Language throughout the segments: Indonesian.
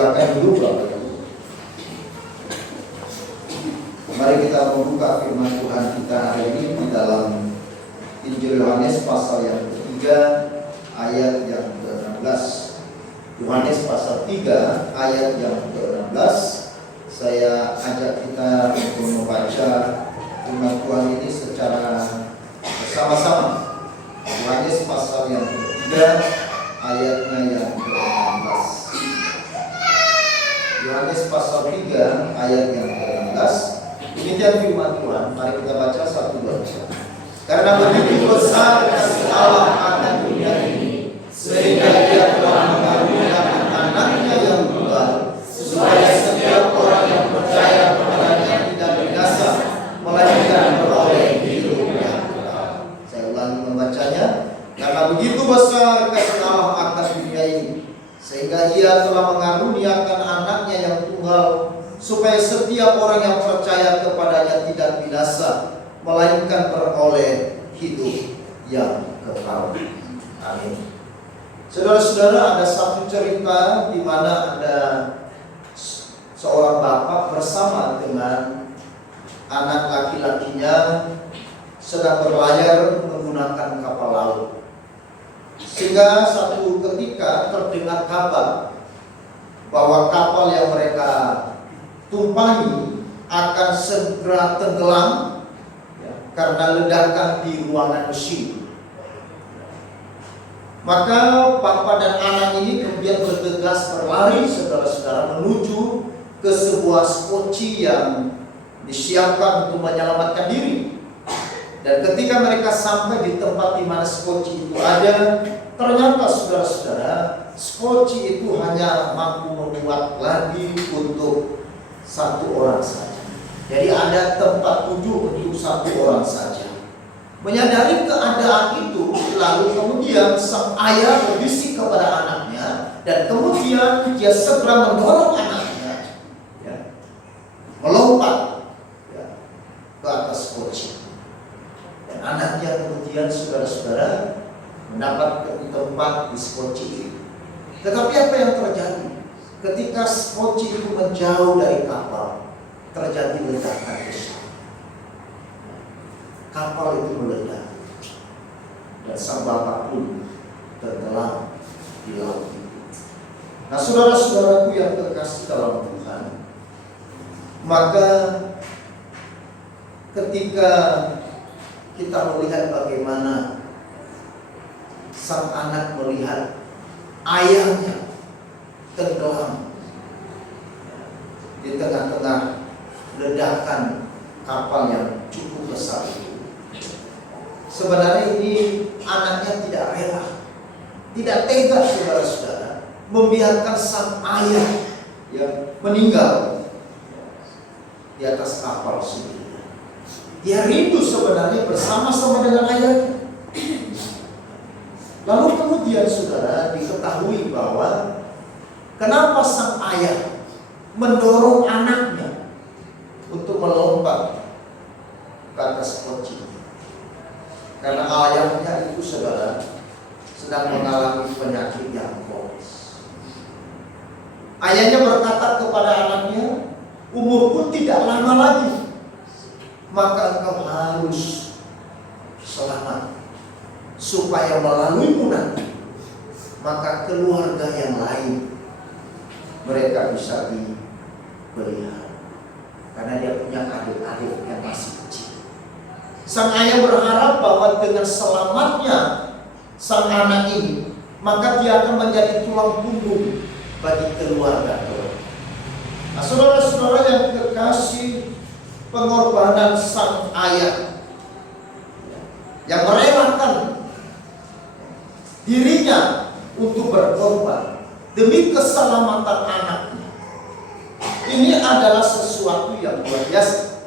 Silakan duduk Bapak Ibu. Mari kita membuka firman Tuhan kita hari ini di dalam Injil Yohanes pasal yang ketiga ayat yang ke-16. Yohanes pasal 3 ayat yang ke-16. Saya ajak kita untuk membaca firman Tuhan ini secara bersama-sama. Yohanes pasal yang ketiga ayatnya yang ke-16. Yohanes pasal 3 ayat yang ke-16. Demikian firman Tuhan. Mari kita baca 1, 2, 3. Karena begitu besar kasih Allah akan dunia ini, sehingga Dia telah mengaruniakan anaknya yang tunggal, supaya setiap orang yang percaya kepadanya tidak binasa, melainkan beroleh hidup yang kekal. Saya ulangi membacanya. Karena begitu besar kasih Allah akan dunia ini, sehingga Ia telah mengaruniakan anaknya yang tunggal, supaya setiap orang yang percaya kepadanya tidak binasa, melainkan beroleh hidup yang kekal. Amin. Saudara-saudara, ada satu cerita di mana ada seorang bapak bersama dengan anak laki-lakinya sedang berlayar menggunakan kapal laut. Sehingga satu ketika terdengar kabar bahwa kapal yang mereka tumpangi akan segera tenggelam karena ledakan di ruangan mesin. Maka bapak dan anak ini kemudian bergegas berlari, saudara-saudara, menuju ke sebuah skoci yang disiapkan untuk menyelamatkan diri. Dan ketika mereka sampai di tempat di mana skoci itu ada, ternyata saudara-saudara, skoci itu hanya mampu memuat lagi untuk satu orang saja. Jadi ada tempat tujuh untuk satu orang saja. Menyadari keadaan itu, lalu kemudian sang ayah berbisik kepada anaknya, dan kemudian dia segera mendorong anaknya, melompat ke atas skoci. Dan anaknya kemudian, saudara-saudara, mendapat tempat di skoci itu. Tetapi apa yang terjadi? Ketika skoci itu menjauh dari kapal, terjadi ledakan besar. Kapal itu meledak, dan sang bapak pun tenggelam di laut itu. Nah, saudara-saudaraku yang terkasih dalam Tuhan, maka ketika kita melihat bagaimana sang anak melihat ayahnya tenggelam di tengah-tengah ledakan kapal yang cukup besar itu, sebenarnya ini anaknya tidak rela, tidak tega, saudara-saudara, membiarkan sang ayah yang meninggal di atas kapal sendiri. Dia rindu sebenarnya bersama-sama dengan ayahnya. Lalu kemudian, saudara, diketahui bahwa kenapa sang ayah mendorong anaknya untuk melompat ke atas skoci. Karena ayahnya itu, saudara, sedang mengalami penyakit yang kronis. Ayahnya berkata kepada anaknya, umurku tidak lama lagi, maka engkau harus selamat, supaya melaluimu nanti, maka keluarga yang lain mereka bisa dipelihara. Karena dia punya adik-adik yang masih kecil. Sang ayah berharap bahwa dengan selamatnya sang anak ini, maka dia akan menjadi tulang punggung bagi keluarga. Nah, saudara-saudara yang terkasih, pengorbanan sang ayah yang merelakan dirinya untuk berkorban demi keselamatan anaknya, ini adalah sesuatu yang luar biasa.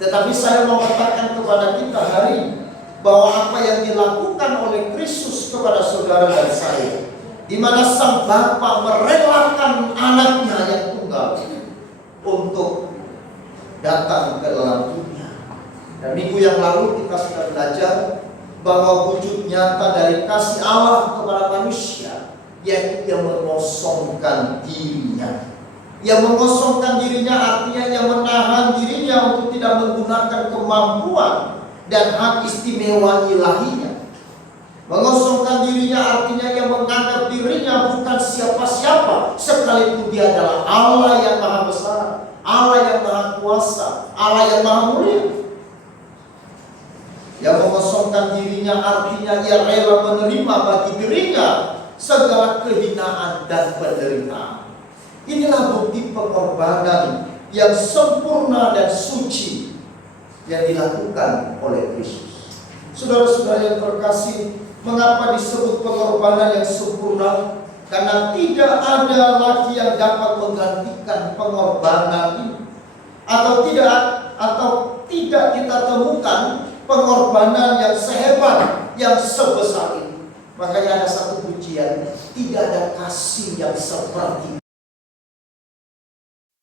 Tetapi saya mau katakan kepada kita hari ini, bahwa apa yang dilakukan oleh Kristus kepada saudara dan saya, di mana sang Bapa merelakan anaknya yang tunggal untuk datang ke dalam dunia. Dan minggu yang lalu kita sudah belajar bahwa wujud nyata dari kasih Allah kepada manusia yaitu ia mengosongkan dirinya. Ia mengosongkan dirinya artinya ia menahan dirinya untuk tidak menggunakan kemampuan dan hak istimewa ilahinya. Mengosongkan dirinya artinya ia menganggap dirinya bukan siapa-siapa, sekalipun dia adalah Allah yang maha besar, Allah yang maha kuasa, Allah yang maha mulia. Yang mengosongkan dirinya artinya ia rela menerima bagi dirinya segala kehinaan dan penderitaan. Inilah bukti pengorbanan yang sempurna dan suci yang dilakukan oleh Kristus. Saudara-saudara yang terkasih, mengapa disebut pengorbanan yang sempurna? Karena tidak ada lagi yang dapat menggantikan pengorbanan ini. Atau tidak kita temukan pengorbanan yang sehebat, yang sebesar ini. Makanya ada satu pujian, tidak ada kasih yang seperti,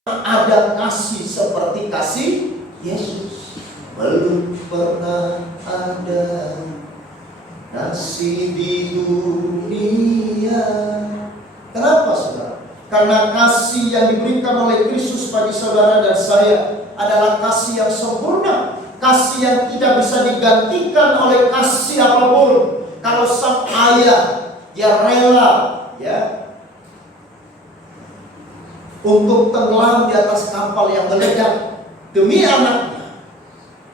ada kasih seperti kasih Yesus. Belum pernah ada kasih di dunia. Kenapa saudara? Karena kasih yang diberikan oleh Kristus bagi saudara dan saya adalah kasih yang sempurna, kasih yang tidak bisa digantikan oleh kasih apapun. Kalau sang ayah dia rela untuk tenggelam di atas kapal yang meledak demi anaknya,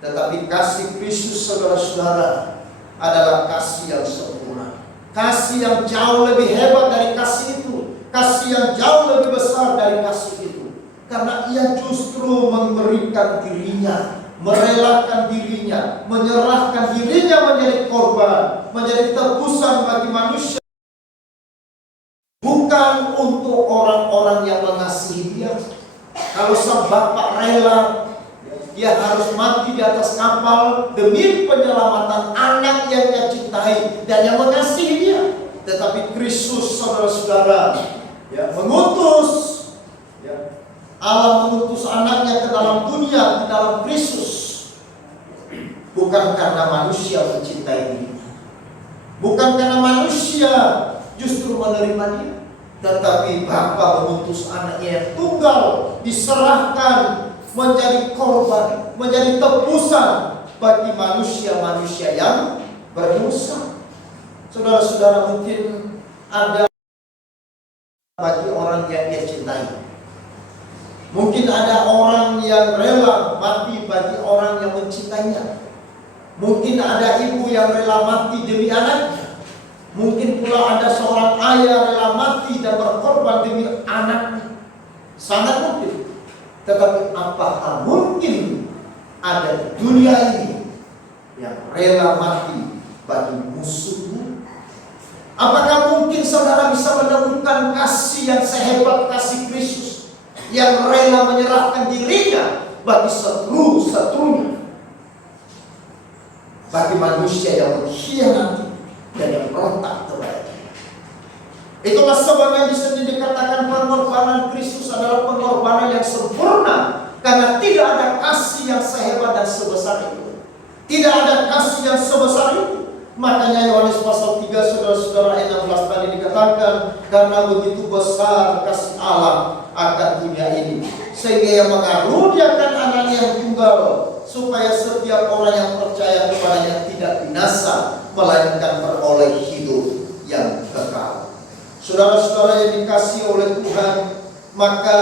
tetapi kasih Kristus saudara-saudara adalah kasih yang sempurna, kasih yang jauh lebih hebat dari kasih itu, kasih yang jauh lebih besar dari kasih itu, karena ia justru memberikan dirinya, merelakan dirinya, menyerahkan dirinya menjadi korban, menjadi tebusan bagi manusia. Bukan untuk orang-orang yang mengasihi dia. Kalau sang bapak rela, dia harus mati di atas kapal demi penyelamatan anak yang dia cintai dan yang mengasihi dia. Tetapi Kristus, saudara-saudara, mengutus, Allah mengutus anaknya ke dalam dunia, ke dalam Kristus, bukan karena manusia mencintai dirinya, bukan karena manusia justru menerima dia, tetapi Bapa mengutus anaknya yang tunggal, diserahkan menjadi korban, menjadi tebusan bagi manusia-manusia yang berdosa. Saudara-saudara, mungkin ada bagi orang yang dia cintai. Mungkin ada orang yang rela mati bagi orang yang mencintainya. Mungkin ada ibu yang rela mati demi anaknya. Mungkin pula ada seorang ayah rela mati dan berkorban demi anaknya. Sangat mungkin. Tetapi apakah mungkin ada di dunia ini yang rela mati bagi musuhmu? Apakah mungkin saudara bisa menemukan kasih yang sehebat kasih Kristus, yang rela menyerahkan dirinya bagi seteru-seterunya, bagi manusia yang mengkhianati dan yang berontak kepada dia? Itulah sebabnya bisa dikatakan pengorbanan Kristus adalah pengorbanan yang sempurna, karena tidak ada kasih yang sehebat dan sebesar itu. Tidak ada kasih yang sebesar itu. Makanya Yohanes pasal 3 saudara-saudara ayat 16 tadi dikatakan, karena begitu besar kasih Allah akan dunia ini, sehingga ia mengaruniakan anaknya yang tunggal, supaya setiap orang yang percaya kepadanya tidak binasa, melainkan beroleh hidup yang kekal. Saudara-saudara yang dikasihi oleh Tuhan, maka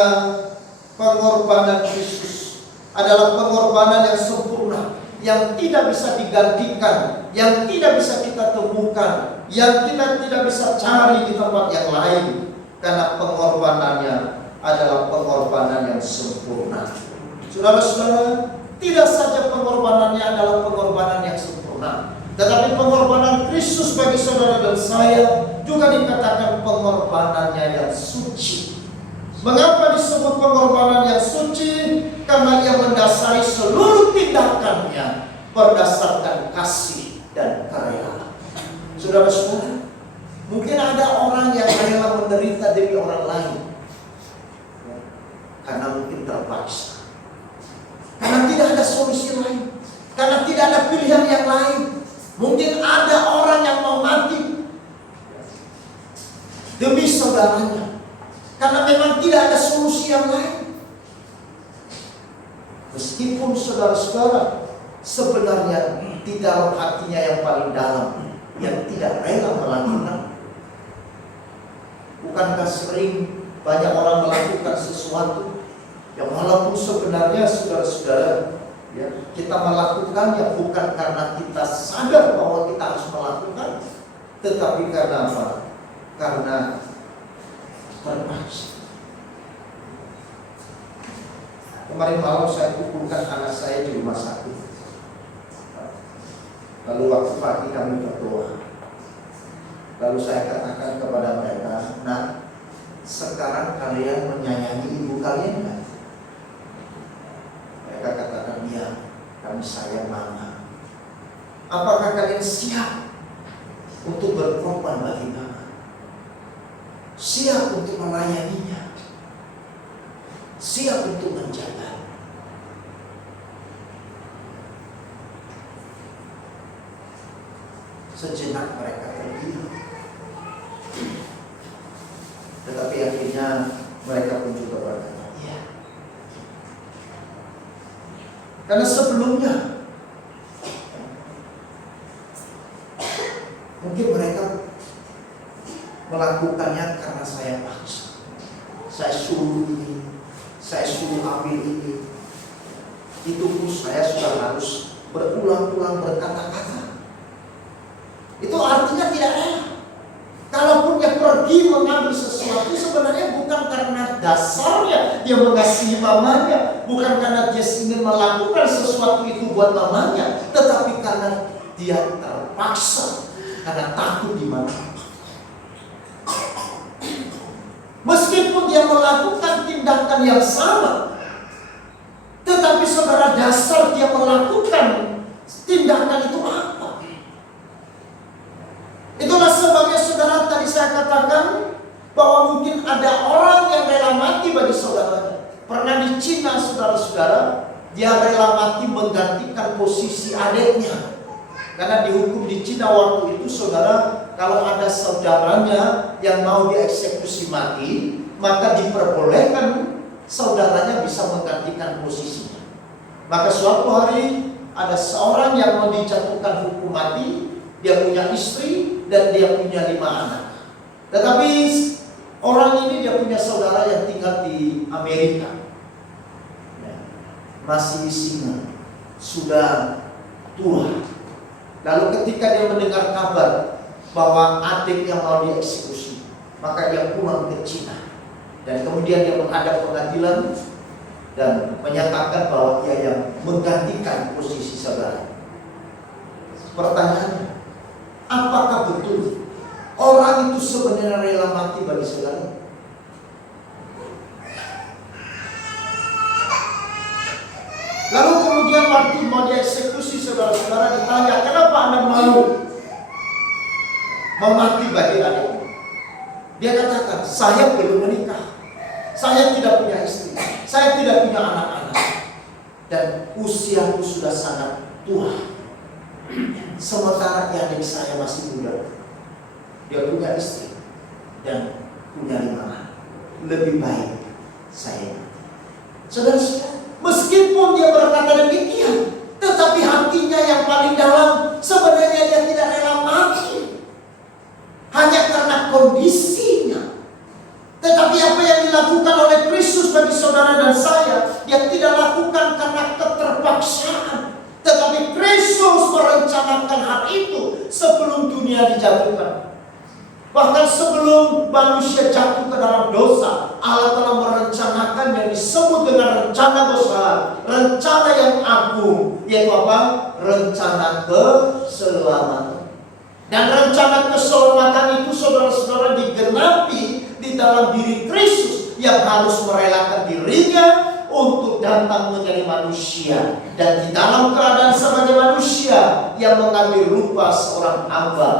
pengorbanan Kristus adalah pengorbanan yang sempurna, yang tidak bisa digantikan, yang tidak bisa kita temukan, yang kita tidak bisa cari di tempat yang lain, karena pengorbanannya adalah pengorbanan yang sempurna. Saudara-saudara, tidak saja pengorbanannya adalah pengorbanan yang sempurna, tetapi pengorbanan Kristus bagi saudara dan saya juga dikatakan pengorbanannya yang suci. Mengapa disebut pengorbanan yang suci? Karena ia mendasari seluruh tindakannya berdasarkan kasih dan kerelaan. Saudara-saudara, mungkin ada orang yang rela menderita demi orang lain karena mungkin terpaksa, karena tidak ada solusi lain, karena tidak ada pilihan yang lain. Mungkin ada orang yang mau mati demi saudaranya. Karena memang tidak ada solusi yang lain. Meskipun saudara-saudara sebenarnya di dalam hatinya yang paling dalam, yang tidak rela melakukan. Bukankah sering banyak orang melakukan sesuatu yang walaupun sebenarnya saudara-saudara, ya, kita melakukannya bukan karena kita sadar bahwa kita harus melakukan, tetapi karena apa? Karena terpaksa. Kemarin malam saya kumpulkan anak saya di rumah sakit. Lalu waktu pagi kami berdoa. Lalu saya katakan kepada mereka, nah, sekarang kalian menyayangi ibu kalian kan? Mereka katakan, iya, kami sayang mama. Apakah kalian siap untuk berkorban bagi mama? Siap untuk melayaninya? Siap untuk menjaga? Sejenak mereka terdiam, tetapi akhirnya mereka pun juga berkata, iya. Karena sebelumnya mungkin mereka melakukannya karena saya paksa, saya suruh ini, saya suruh ambil ini. Itu pun saya sudah harus berulang-ulang berkata-kata. Itu artinya tidak rela. Kalaupun dia pergi mengambil sesuatu, sebenarnya bukan karena dasarnya dia mengasihi mamanya, bukan karena dia ingin melakukan sesuatu itu buat mamanya, tetapi karena dia terpaksa, karena takut di mana. Meskipun dia melakukan tindakan yang sama, tetapi saudara, dasar dia melakukan tindakan itu apa? Itulah sebabnya saudara, tadi saya katakan bahwa mungkin ada orang yang rela mati bagi saudaranya. Pernah di Cina, saudara-saudara, dia rela mati menggantikan posisi adiknya. Karena dihukum di Cina waktu itu, saudara, kalau ada saudaranya yang mau dieksekusi mati, maka diperbolehkan saudaranya bisa menggantikan posisinya. Maka suatu hari ada seorang yang mau dijatuhkan hukum mati. Dia punya istri dan dia punya 5 anak. Tetapi orang ini dia punya saudara yang tinggal di Amerika, ya, masih singa, sudah tua. Lalu ketika dia mendengar kabar bahwa adiknya mau dieksekusi, maka dia pulang ke Cina. Dan kemudian dia menghadap pengadilan dan menyatakan bahwa dia yang menggantikan posisi saudara. Pertanyaannya, apakah betul orang itu sebenarnya rela mati bagi saudara? Lalu kemudian waktu mau dieksekusi, saudara-saudara ditanya, kenapa Anda mau mati bagi adikmu? Dia katakan, saya belum menikah, saya tidak punya istri, saya tidak punya anak-anak, dan usiaku sudah sangat tua. Sementara adik saya masih muda, dia punya istri dan punya 5 anak. Lebih baik saya. Saudara-saudara, meskipun dia berkata demikian, tetapi hatinya yang paling dalam sebenarnya dia tidak rela mati hanya karena kondisinya. Tetapi apa yang dilakukan oleh Kristus bagi saudara dan saya, dia tidak lakukan karena keterpaksaan. Tetapi Kristus merencanakan hal itu sebelum dunia dijatuhkan. Bahkan sebelum manusia jatuh ke dalam dosa, Allah telah merencanakan yang disebut dengan rencana besar, rencana yang agung, yaitu apa? Rencana keselamatan. Dan rencana keselamatan itu, saudara-saudara, digenapi di dalam diri Kristus yang harus merelakan dirinya untuk datang menjadi manusia, dan di dalam keadaan sebagai manusia yang mengambil rupa seorang hamba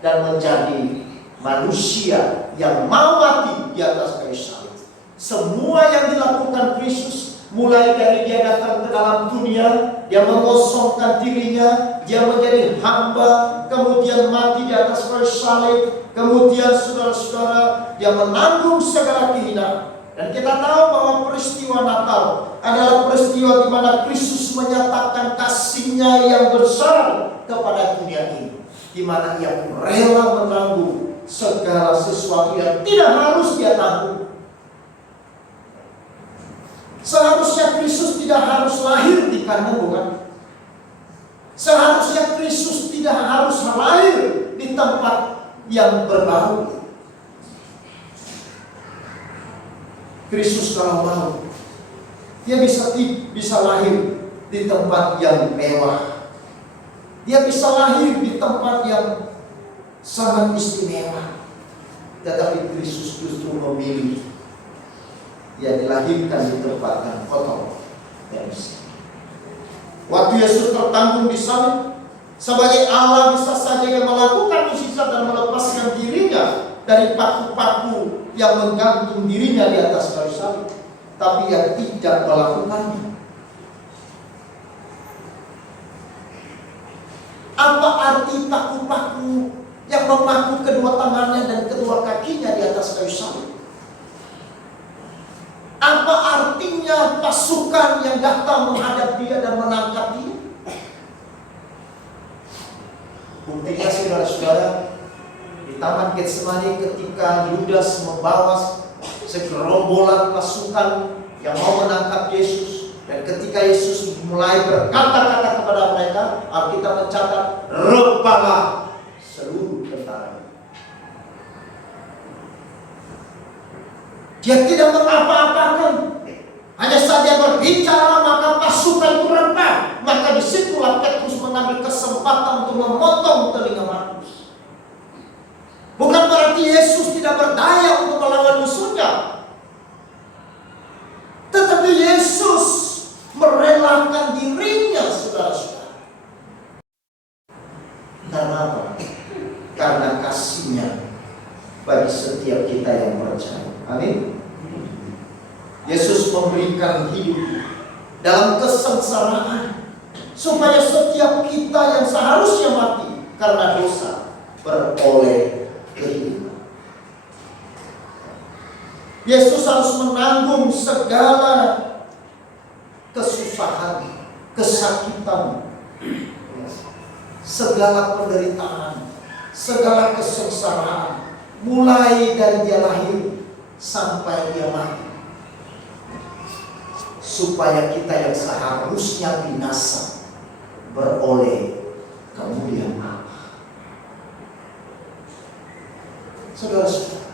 dan menjadi manusia yang mau mati di atas kayu salib. Semua yang dilakukan Kristus Mulai dari dia datang ke dalam dunia, dia mengosongkan dirinya, dia menjadi hamba, kemudian mati di atas kayu salib, kemudian saudara-saudara, dia menanggung segala kehinaan. Dan kita tahu bahwa peristiwa Natal adalah peristiwa di mana Kristus menyatakan kasih-Nya yang besar kepada dunia ini, di mana Ia rela menanggung segala sesuatu yang tidak harus Dia tanggung. Seharusnya Kristus tidak harus lahir di kandang, bukan? Seharusnya Kristus tidak harus lahir di tempat yang berbau. Kristus kalau mau, Dia bisa lahir di tempat yang mewah. Dia bisa lahir di tempat yang sangat istimewa. Tetapi Kristus justru memilih Dia dilahirkan di tempat yang kotor dan miskin. Waktu Yesus tertanggung di salib, sebagai Allah bisa saja yang melakukan mukjizat dan melepaskan dirinya dari paku-paku yang menggantung dirinya di atas kayu salib, tapi Ia tidak melakukannya. Apa arti paku-paku yang memaku kedua tangannya dan kedua kakinya di atas kayu salib? Apa artinya pasukan yang datang menghadap Dia dan menangkap Dia? Buktinya saudara-saudara, di Taman Getsemani ketika Yudas membawa segerombolan pasukan yang mau menangkap Yesus, dan ketika Yesus mulai berkata-kata kepada mereka, Alkitab mencatat, rebalah seluruh tentara. Dia tidak mengapa-apakan, hanya saja berbicara maka pasukan itu rebah. Maka disitulah Petrus mengambil kesempatan untuk memotong telinga Markus. Bukan berarti Yesus tidak berdaya untuk melawan musuhnya, tetapi Yesus merelakan dirinya, saudara-saudara. Karena apa? Karena kasih-Nya bagi setiap kita yang percaya. Amin. Yesus memberikan hidup dalam kesengsaraan supaya setiap kita yang seharusnya mati karena dosa beroleh kehidupan. Yesus harus menanggung segala kesusahan, kesakitan, segala penderitaan, segala kesengsaraan, mulai dari Dia lahir sampai Dia mati, supaya kita yang seharusnya binasa beroleh kemuliaan Allah. Saudara-saudara,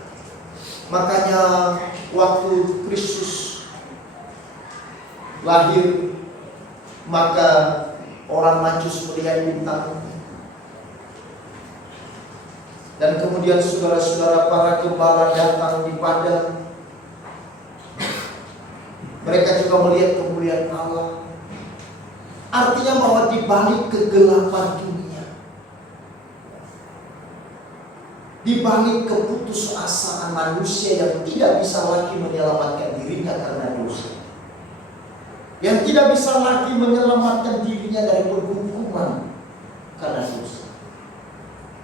makanya waktu Kristus lahir, maka orang Majus melihat bintang. Dan kemudian saudara-saudara, para gembala datang di padang. Mereka juga melihat kemuliaan Allah. Artinya bahwa di balik kegelapan dunia, di balik keputusasaan manusia yang tidak bisa lagi menyelamatkan dirinya karena dosa, yang tidak bisa lagi menyelamatkan dirinya dari penghukuman karena dosa,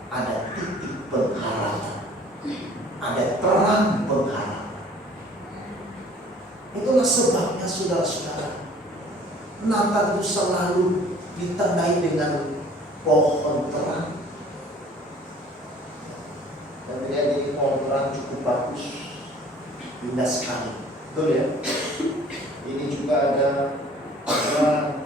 ada titik pengharapan, ada terang pengharapan. Itulah sebabnya saudara-saudara, Natal itu selalu ditandai dengan pohon terang. Dan ini pohon terang cukup bagus, indah sekali, betul ya? Ini juga ada terang.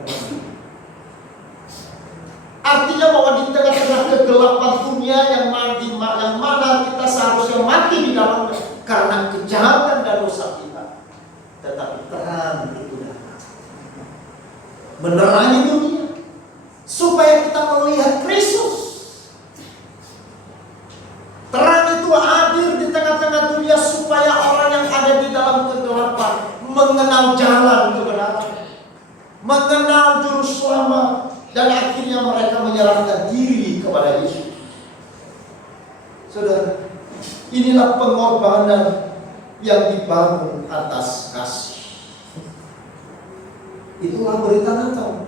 Artinya bahwa di tengah-tengah kegelapan dunia yang mana kita seharusnya mati di dalamnya karena kejahatan dan dosa kita, tetapi terang itu datang menerangi dunia supaya kita melihat Kristus. Terang itu hadir di tengah-tengah dunia supaya orang yang ada di dalam kegelapan mengenal jalan kebenaran, mengenal juru selamat, dan akhirnya mereka menyerahkan diri kepada Yesus. Saudara, inilah pengorbanan yang dibangun atas kasih. Itulah berita Natal.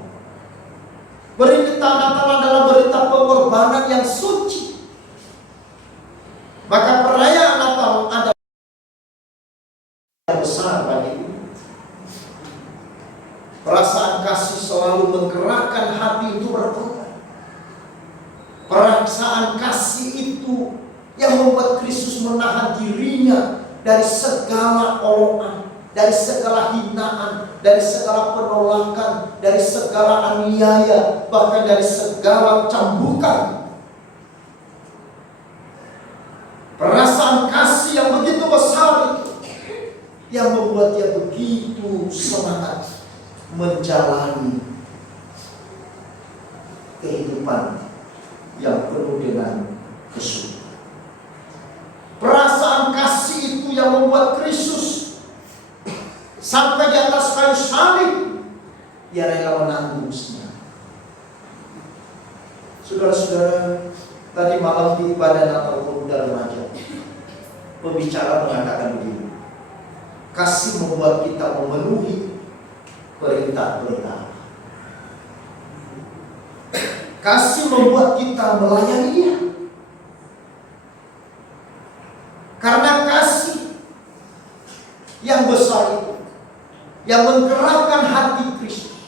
Berita Natal adalah berita pengorbanan yang suci. Maka perayaan Natal adalah yang besar bagi kita. Perasaan kasih selalu menggerakkan hati itu berkorban. Perasaan kasih itu yang membuat Kristus menahan dirinya dari segala olokan, dari segala hinaan, dari segala penolakan, dari segala aniaya, bahkan dari segala cambukan. Perasaan kasih yang begitu besar itu yang membuat dia begitu semangat menjalani kehidupan yang penuh dengan kesulitan. Perasaan kasih itu yang membuat Kristus sampai di atas kayu salib, ia rela menanggung semua. Saudara-saudara, tadi malam di ibadah Natal Pemuda Remaja, pembicara mengatakan begini: kasih membuat kita memenuhi perintah-perintah. Kasih membuat kita melayani Dia. Karena kasih yang besar itu, yang menggerakkan hati Kristus,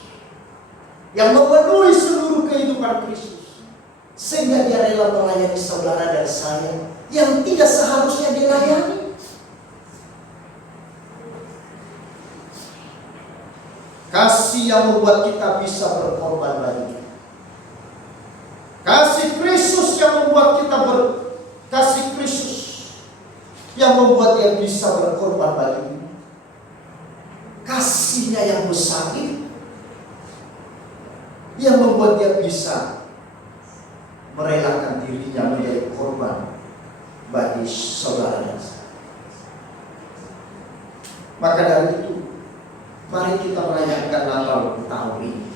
yang memenuhi seluruh kehidupan Kristus, sehingga Dia rela melayani saudara dan saya yang tidak seharusnya dilayani. Kasih yang membuat kita bisa berkorban bagi Dia. Kasih Kristus yang membuat kita kasih Kristus yang membuat Dia bisa berkorban bagi Dia. Kasihnya yang besar itu yang membuat Dia bisa merelakan dirinya menjadi korban bagi saudara dan saya. Maka dari itu, mari kita merayakan Natal tahun ini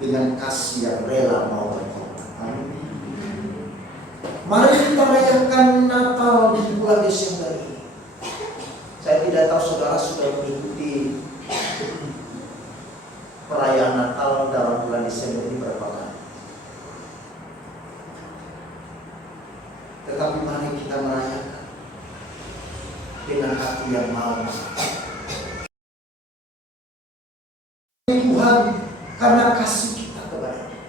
dengan kasih yang rela mau berkorban. Amin. Mari kita rayakan Natal di bulan Desember ini. Saya tidak tahu saudara sudah mengikuti perayaan Natal dalam bulan Desember ini berapa kali. Tetapi mari kita merayakan dengan hati yang mau. Tuhan, karena kasih kita kepada Dia,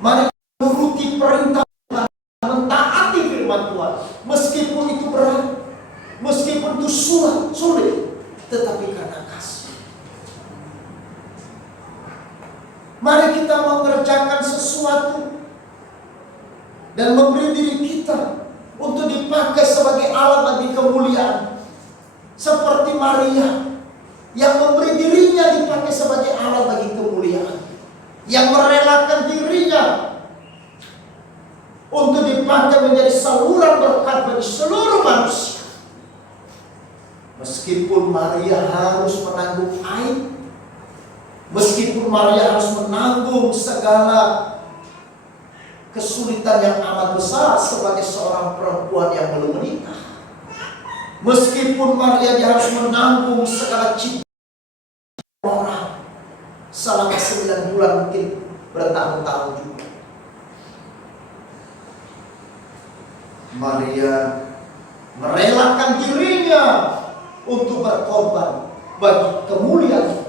mari menuruti perintah Tuhan, mentaati firman Tuhan, meskipun itu berat, meskipun itu sulit, tetapi karena kasih. Mari kita mengerjakan sesuatu dan memberi diri kita untuk dipakai sebagai alat bagi kemuliaan, seperti Maria yang memberi dirinya dipakai sebagai alat bagi kemuliaan, yang merelakan dirinya untuk dipakai menjadi saluran berkat bagi seluruh manusia. Meskipun Maria harus menanggung aib, meskipun Maria harus menanggung segala kesulitan yang amat besar sebagai seorang perempuan yang belum menikah, meskipun Maria harus menanggung segala ciptaan orang selama 9 bulan, mungkin bertahun-tahun juga, Maria merelakan dirinya untuk berkorban bagi kemuliaan.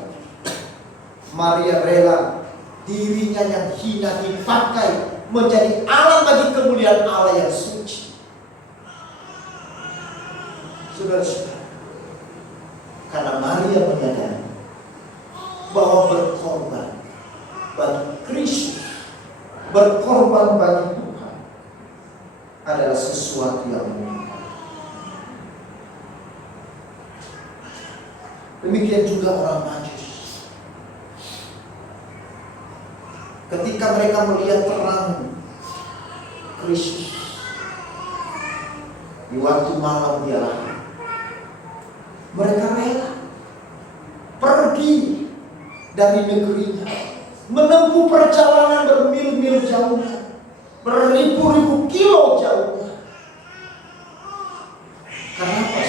Maria rela dirinya yang hina dipakai menjadi alat bagi kemuliaan Allah yang suci. Saudara-saudara, karena Maria menyadari bahwa berkorban bagi Kristus, berkorban bagi Tuhan adalah sesuatu yang mulia. Demikian juga orang Majus. Ketika mereka melihat terang Kristus di waktu malam Dia lahir, mereka rela pergi dari negerinya, menempuh perjalanan bermil-mil jauhnya, beribu-ribu kilo jauhnya. Karena apa?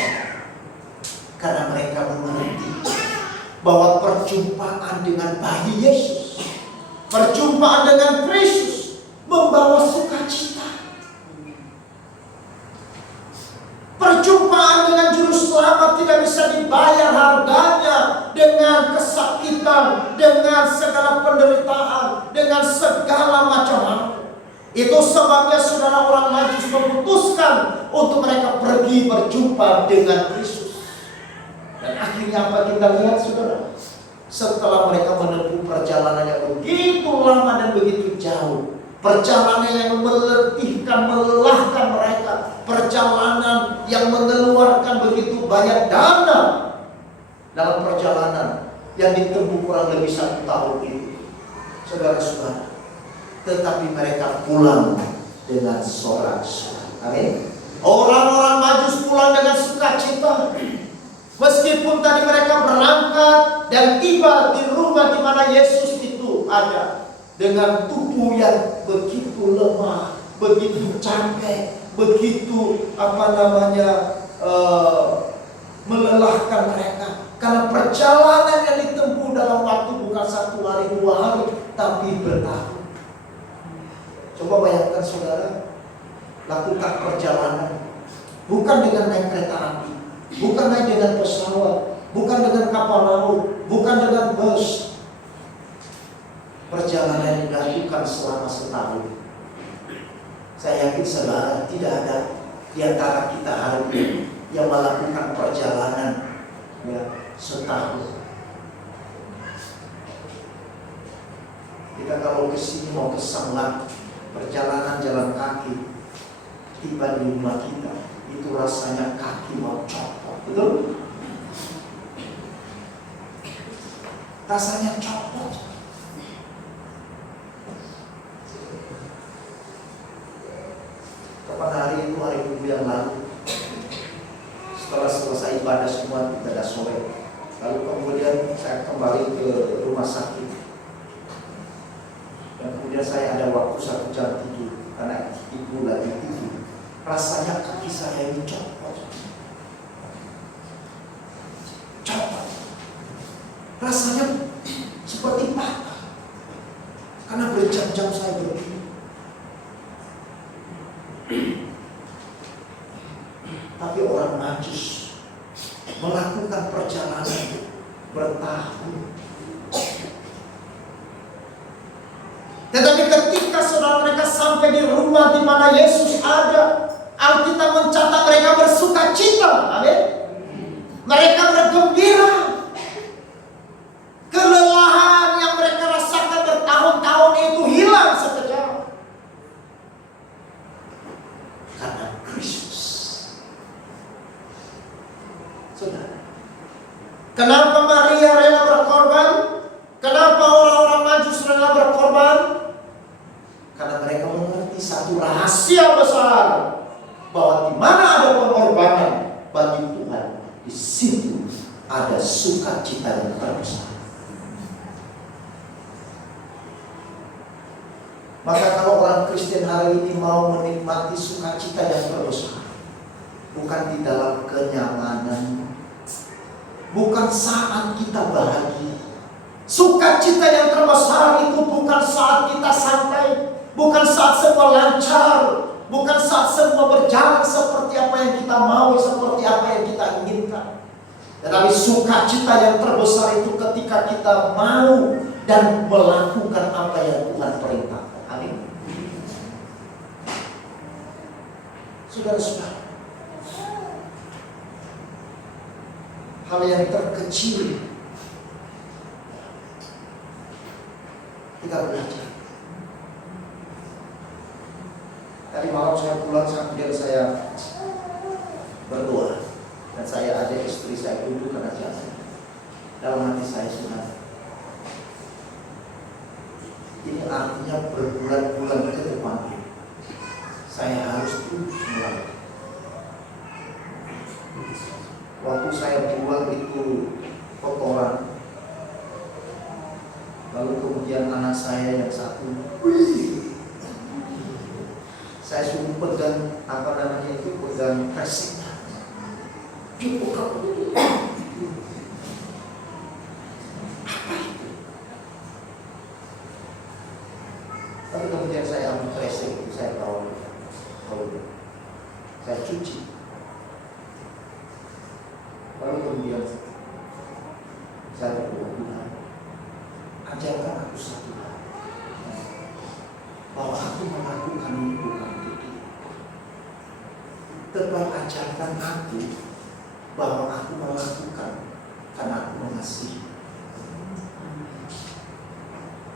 Karena mereka mengerti bahwa perjumpaan dengan bayi Yesus, perjumpaan dengan Kristus membawa sukacita. Perjumpaan dengan Juru Selamat tidak bisa dibayar harganya dengan kesakitan, dengan segala penderitaan, dengan segala macam hal. Itu sebabnya saudara, orang Majus memutuskan untuk mereka pergi berjumpa dengan Kristus. Dan akhirnya apa kita lihat saudara? Setelah mereka menempuh perjalanan yang begitu lama dan begitu jauh, perjalanan yang meletihkan, melelahkan mereka, perjalanan yang mengeluarkan begitu banyak dana dalam perjalanan yang ditempuh kurang lebih 1 tahun itu, saudara-saudara. Tetapi mereka pulang dengan sorak-sorai. Amin. Orang-orang Majus pulang dengan sukacita. Meskipun tadi mereka berangkat dan tiba di rumah di mana Yesus itu ada, dengan tubuh yang begitu lemah, begitu capek, begitu melelahkan mereka. Karena perjalanan yang ditempuh dalam waktu bukan 1 hari 2 hari, tapi bertahun. Coba bayangkan saudara, lakukan perjalanan bukan dengan naik kereta api, bukan naik dengan pesawat, bukan dengan kapal laut, bukan dengan bus. Perjalanan yang dilakukan selama setahun. Saya yakin saudara, tidak ada di antara kita hari ini yang melakukan perjalanan setahun. Kita kalau kesini mau ke Sanglah, perjalanan jalan kaki, tiba di rumah kita, itu rasanya kaki mau copot, betul? Rasanya copot. Kapan hari itu, hari Minggu yang lalu, setelah selesai ibadah semua, ibadah sore, lalu kemudian saya kembali ke rumah sakit. Dan kemudian saya ada waktu 1 jam tidur karena ibu lagi tidur. Rasanya kaki saya ini copot. Rasanya seperti patah karena berjam-jam saya berdiri. Tapi orang Majus melakukan perjalanan bertahun. Tetapi ketika saudara mereka sampai di rumah di mana Yesus ada, Alkitab mencatat mereka bersuka cita. Amin. Mereka bergembira. Kelelahan yang mereka rasakan bertahun-tahun itu hilang sekejap. Karena Kristus. Saudara, kenapa Maria rela berkorban? Kenapa orang-orang Majus rela berkorban? Karena mereka mengerti satu rahasia besar, bahwa di mana ada pengorbanan bagi Tuhan, di situ ada sukacita yang terbesar. Maka kalau orang Kristen hari ini mau menikmati sukacita yang terbesar, bukan di dalam kenyamanan, bukan saat kita bahagia. Sukacita yang terbesar itu bukan saat kita santai, bukan saat semua lancar, bukan saat semua berjalan seperti apa yang kita mau, seperti apa yang kita inginkan. Tetapi sukacita yang terbesar itu ketika kita mau dan melakukan apa yang Tuhan perintahkan. Amin. Saudara-saudara, hal yang terkecil kita belajar. Tadi malam saya pulang, kemudian saya berdoa, dan saya ajak istri saya duduk karena jasa. Dalam hati saya, saudara, ini artinya berbulan-bulan ke depan saya harus terus mulai. Waktu saya buang itu kotoran, lalu kemudian anak saya yang satu, saya suruh pegang pegang kresek. kemudian saya ambil kresek itu, saya tahu, saya cuci. Lalu kemudian saya berdoa, Tuhan, ajarkan aku satu hal, bahwa aku melakukan ini bukan untuk dia, tetapi ajarkan aku bahwa aku melakukan karena aku mengasihi.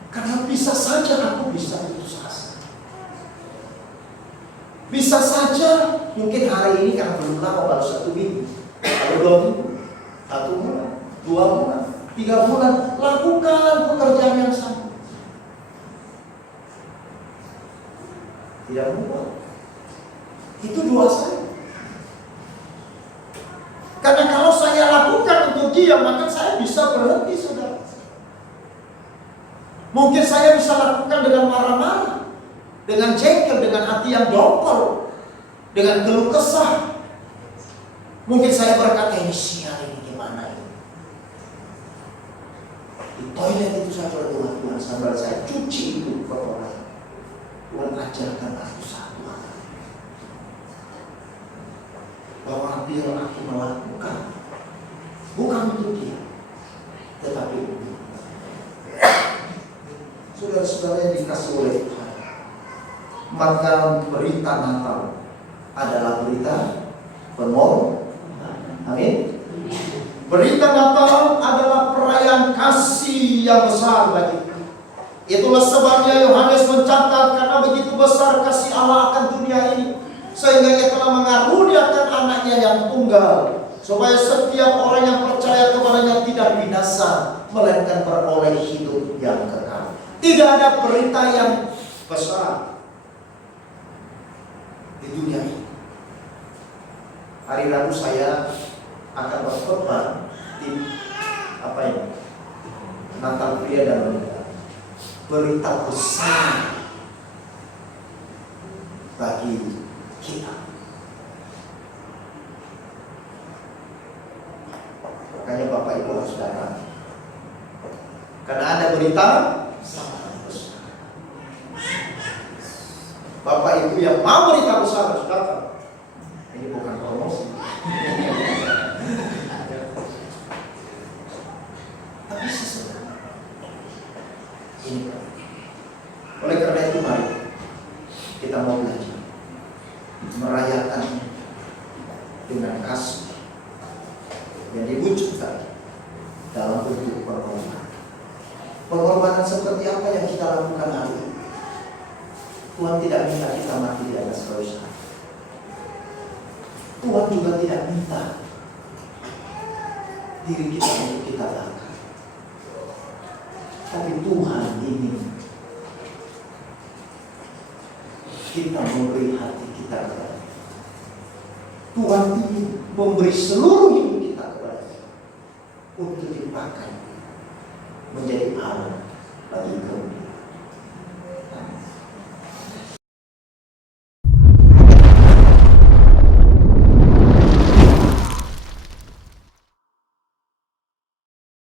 Karena bisa saja aku bisa putus asa. Bisa saja mungkin hari ini karena belum lama, baru 1 minggu, kalau 2 minggu, 1 bulan, 2 bulan, 3 bulan, lakukan pekerjaan yang sama. Tidak mudah. Itu doa saya. Karena kalau saya lakukan untuk dia, maka saya bisa berhenti, saudara. Mungkin saya bisa lakukan dengan marah-marah, dengan jengkel, dengan hati yang dongkol, dengan keluh kesah. Mungkin saya berkata, ini sial, ini gimana ini. Di toilet itu saya berdoa, Tuhan, sambil saya cuci itu kotoran. Tuhan, ajarkan aku satu hal, bahwa bila aku melakukan bukan untuk dia, tetapi untuk saudara-saudara yang dikasih oleh Tuhan, maka berita Natal adalah berita pengorbanan. Amin. Berita Natal adalah perayaan kasih yang besar bagi kita. Itulah sebabnya Yohanes mencatat, karena begitu besar kasih Allah akan dunia ini, sehingga Ia telah mengaruniakan anaknya yang tunggal, supaya setiap orang yang percaya kepadanya tidak binasa, melainkan beroleh hidup yang kekal. Tidak ada berita yang besar di dunia ini. Hari Rabu saya akan berkhotbah di Natal pria dan wanita. Berita besar bagi kita. Makanya Bapak Ibu harus datang, karena ada berita sangat besar. Bapak Ibu yang mau berita besar harus datang. Ini bukan promosi. Tapi sesuatu ini. Oleh karena itu mari kita mau belajar merayakan dengan kasih yang diwujudkan dalam bentuk pengorbanan. Pengorbanan seperti apa yang kita lakukan hari ini? Tuhan tidak minta kita mati di atas kayu salib. Tuhan juga tidak minta diri kita untuk kita lakukan. Tapi Tuhan ingin kita memberi hati kita kepada Dia. Tuhan ingin memberi seluruh hidup kita kepada Dia, untuk dipakai menjadi alat bagi